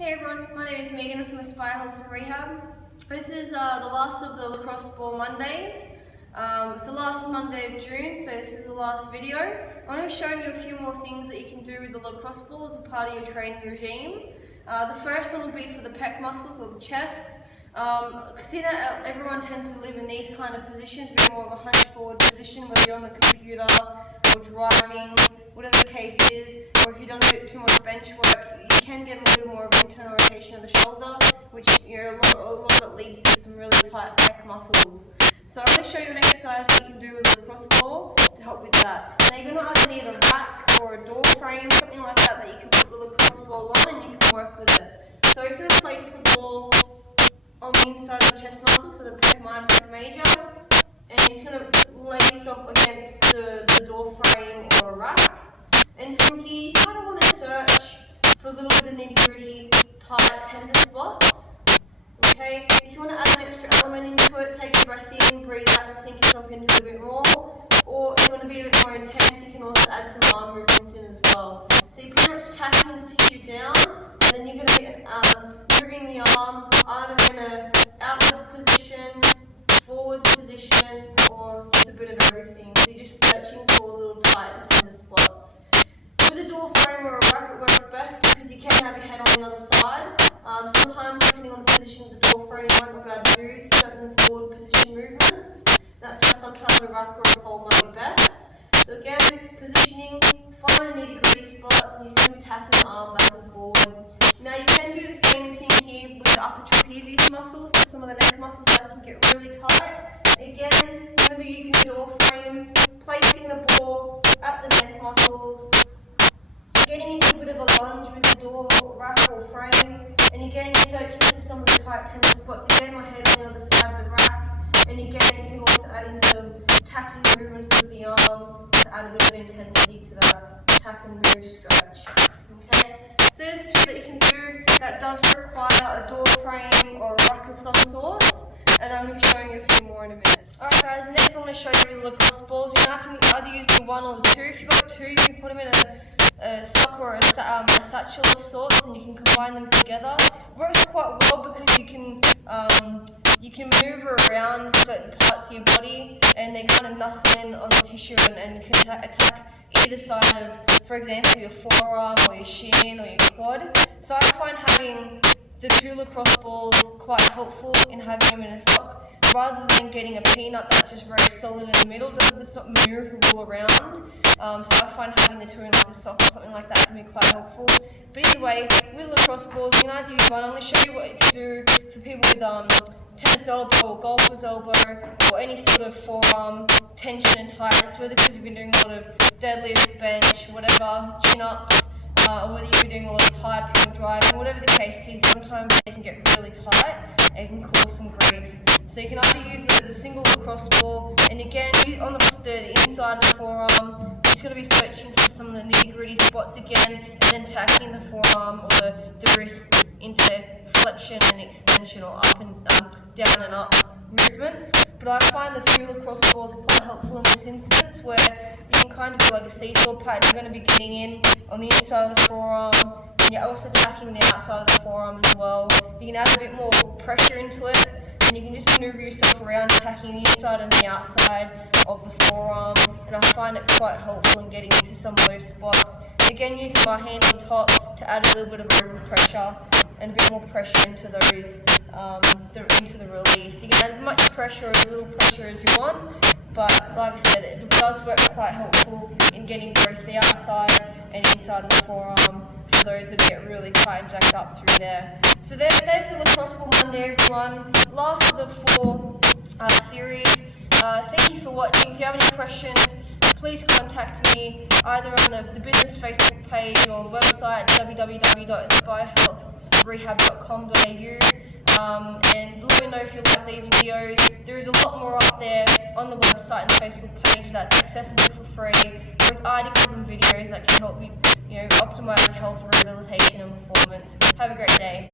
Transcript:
Hey everyone, my name is Megan from Aspire Health and Rehab. This is the last of the Lacrosse Ball Mondays. It's the last Monday of June, so this is the last video. I'm going to be showing you a few more things that you can do with the lacrosse ball as a part of your training regime. The first one will be for the pec muscles or the chest. See that everyone tends to live in these kind of positions, a bit more of a hunched forward position, whether you're on the computer or driving, whatever the case is, or if you've done a bit too much bench work, you can get a little bit more of internal rotation of the shoulder, which a lot of it leads to some really tight pec muscles. So I'm going to show you an exercise that you can do with the lacrosse ball to help with that. Now you're going to either need a rack or a door frame, something like that you can put the lacrosse ball on and you can work with it. So he's going to place the ball on the inside of the chest muscle, so the pec minor, pec major, and he's going to lay himself against the door frame or a rack. And from here, you kind of want to search for a little bit of nitty-gritty, tight, tender spots. Okay, if you want to add an extra element into it, take a breath in, breathe out, sink yourself into it a bit more. Or if you want to be a bit more intense, you can also add some arm movements in as well. So you're pretty much tapping the tissue down, and then you're going to be moving the arm either in an outwards position, forwards position, or just a bit of everything. So you're just searching for little tight and tender spots. With a door frame or a rack, it works best because you can have your head on the other side. Sometimes, depending on the position of the door frame, you might not be able to do certain forward position movements. That's why sometimes a rack or a pole might be best. So again, positioning, find the nitty-gritty spots, and you're just going to be tapping the arm back and forward. Now you can do the same thing here with the upper trapezius muscles, so some of the neck muscles that can get really tight. Again, you're going to be using the door frame, placing the ball at the neck muscles, getting into a bit of a lunge with the door rack or frame, and again you're searching for some of the tight tender spots. Again, my head on the other side of the rack, and again you can also add in some tapping movements with the arm to add a bit of intensity to that tap and move stretch. Okay, so there's two that you can do that does require a door frame or a rack of some sorts, and I'm going to be showing you a few more in a minute. Alright guys, the next one I'm going to show you the lacrosse balls. You can either use the one or the two. If you've got two, you can put them in a sock or a satchel of sorts, and you can combine them together. It works quite well because you can maneuver around certain parts of your body, and they kind of nestle in on the tissue and can attack either side of, for example, your forearm or your shin or your quad. So I find having the two lacrosse balls quite helpful in having them in a sock, rather than getting a peanut that's just very solid in the middle. It's not maneuverable around. So I find having the two in like a sock or something like that can be quite helpful. But either way, with lacrosse balls, you can either use one. I'm going to show you what to do for people with tennis elbow or golfer's elbow or any sort of forearm tension and tightness, whether because you've been doing a lot of deadlifts, bench, whatever, chin-ups, or whether you're doing a lot of typing or driving, whatever the case is, sometimes they can get really tight and can cause some grief. So you can either use the single lacrosse ball, and again, on the inside of the forearm, you're just going to be searching for some of the nitty-gritty spots again, and then tacking the forearm or the wrist into flexion and extension, or up and down and up movements. But I find the two lacrosse balls are quite helpful in this instance, where you can kind of do like a seesaw pattern. You're going to be getting in on the inside of the forearm, and you're also attacking the outside of the forearm as well. You can add a bit more pressure into it, and you can just maneuver yourself around, attacking the inside and the outside of the forearm, and I find it quite helpful in getting into some of those spots. Again, using my hand on top to add a little bit of over pressure and a bit more pressure into those, into the release. You can add as much pressure or as little pressure as you want, but like I said, it does work quite helpful in getting both the outside and inside of the forearm for those that get really tight and jacked up through there. So there's the Lacrosse Ball Monday, everyone. Last of the 4 series. Thank you for watching. If you have any questions, please contact me either on the business Facebook page or the website www.aspirehealthrehab.com.au. And let me know if you like these videos. There is a lot more up there on the website and Facebook page that's accessible for free, both articles and videos that can help you, optimize health, rehabilitation and performance. Have a great day.